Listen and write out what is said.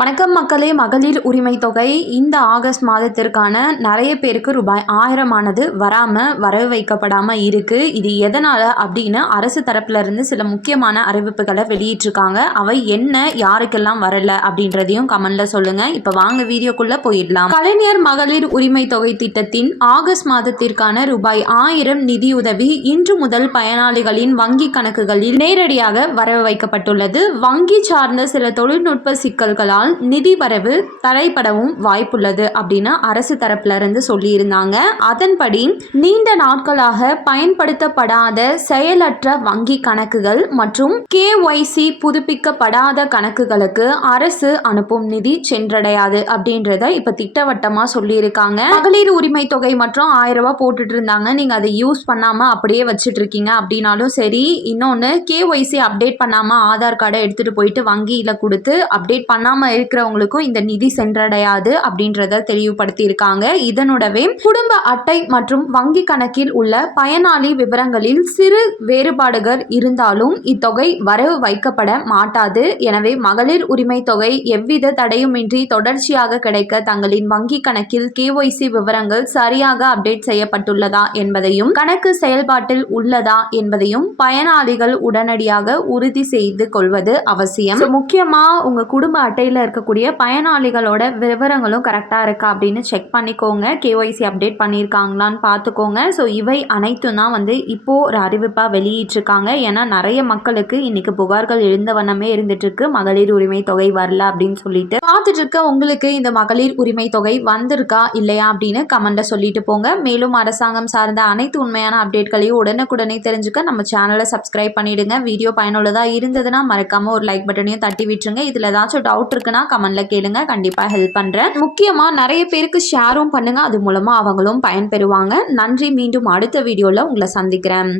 வணக்கம் மக்களே. மகளிர் உரிமை தொகை இந்த ஆகஸ்ட் மாதத்திற்கான நிறைய பேருக்கு ரூபாய் 1000 ஆனது வரவு வைக்கப்படாமல் இருக்குது. இது எதனால் அப்படின்னு அரசு தரப்புலேருந்து சில முக்கியமான அறிவிப்புகளை வெளியிட்டிருக்காங்க. அவை என்ன, யாருக்கெல்லாம் வரல அப்படின்றதையும் கமெண்ட்ல சொல்லுங்கள். இப்போ வாங்க வீடியோக்குள்ளே போயிடலாம். கலைஞர் மகளிர் உரிமை தொகை திட்டத்தின் ஆகஸ்ட் மாதத்திற்கான ரூபாய் 1000 நிதியுதவி இன்று முதல் பயனாளிகளின் வங்கி கணக்குகளில் நேரடியாக வரவு வைக்கப்பட்டுள்ளது. வங்கி சார்ந்த சில தொழில்நுட்ப சிக்கல்களால் நிதி வரவு தடைபடவும் வாய்ப்புள்ளது அப்படின்னு அரசு தரப்புல இருந்து சொல்லியிருந்தாங்க. அதன்படி நீண்ட நாட்களாக பயன்படுத்தப்படாத செயலற்ற வங்கி கணக்குகள் மற்றும் KYC புதுப்பிக்கப்படாத கணக்குகளுக்கு அரசு அனுப்பும் நிதி சென்றடையாது அப்படின்றத இப்ப திட்டவட்டமா சொல்லியிருக்காங்க. மகளிர் உரிமை தொகை மற்றும் 1000 ரூபாய் போட்டுட்டு இருந்தாங்க, நீங்க அதை யூஸ் பண்ணாம அப்படியே வச்சுட்டு இருக்கீங்க அப்படின்னாலும் சரி. இன்னொன்னு, KYC அப்டேட் பண்ணாம ஆதார் கார்டை எடுத்துட்டு போயிட்டு வங்கியில கொடுத்து அப்டேட் பண்ணாம இருக்கிறவங்களுக்கும் இந்த நிதி சென்றடையாது அப்படின்றத தெளிவுபடுத்தி இருக்காங்க. இதனுடவே குடும்ப அட்டை மற்றும் வங்கி கணக்கில் உள்ள பயனாளி விவரங்களில் சிறு வேறுபாடுகள் இருந்தாலும் இத்தொகை வரவு வைக்கப்பட மாட்டாது. எனவே மகளிர் உரிமை தொகை எவ்வித தடையுமின்றி தொடர்ச்சியாக கிடைக்க தங்களின் வங்கி கணக்கில் KYC விவரங்கள் சரியாக அப்டேட் செய்யப்பட்டுள்ளதா என்பதையும் கணக்கு செயல்பாட்டில் உள்ளதா என்பதையும் பயனாளிகள் உடனடியாக உறுதி செய்து கொள்வது அவசியம். முக்கியமா உங்க குடும்ப அட்டையில் இருக்கக்கூடிய பயனாளிகளோட விவரங்களும் கரெக்டாக இருக்கா அப்படின்னு செக் பண்ணிக்கோங்க. KYC அப்டேட் பண்ணியிருக்காங்களான்னு பார்த்துக்கோங்க. ஸோ இவை அனைத்தும் தான் இப்போ ஒரு அறிவிப்பாக வெளியிட்டிருக்காங்க. ஏன்னா நிறைய மக்களுக்கு இன்னைக்கு புகார்கள் எழுந்த வண்ணமே இருந்துட்டு இருக்கு, மகளிர் உரிமை தொகை வரல அப்படின்னு சொல்லிட்டு. பார்த்துட்டு இருக்க உங்களுக்கு இந்த மகளிர் உரிமை தொகை வந்திருக்கா இல்லையா அப்படின்னு கமெண்ட்ல சொல்லிட்டு போங்க. மேலும் அரசாங்கம் சார்ந்த அனைத்து உண்மையான அப்டேட்களையும் உடனுக்குடனே தெரிஞ்சுக்க நம்ம சேனலை சப்ஸ்கிரைப் பண்ணிடுங்க. வீடியோ பயனுள்ளதாக இருந்ததுன்னா மறக்காம ஒரு லைக் பட்டனையும் தட்டி விட்டுருங்க. இதில் ஏதாச்சும் டவுட் இருக்குன்னா கமெண்ட்ல கேளுங்க, கண்டிப்பா ஹெல்ப் பண்றேன். முக்கியமா நிறைய பேருக்கு ஷேரும் பண்ணுங்க, அது மூலமா அவங்களும் பயன்பெறுவாங்க. நன்றி. மீண்டும் அடுத்த வீடியோல உங்களை சந்திக்கிறேன்.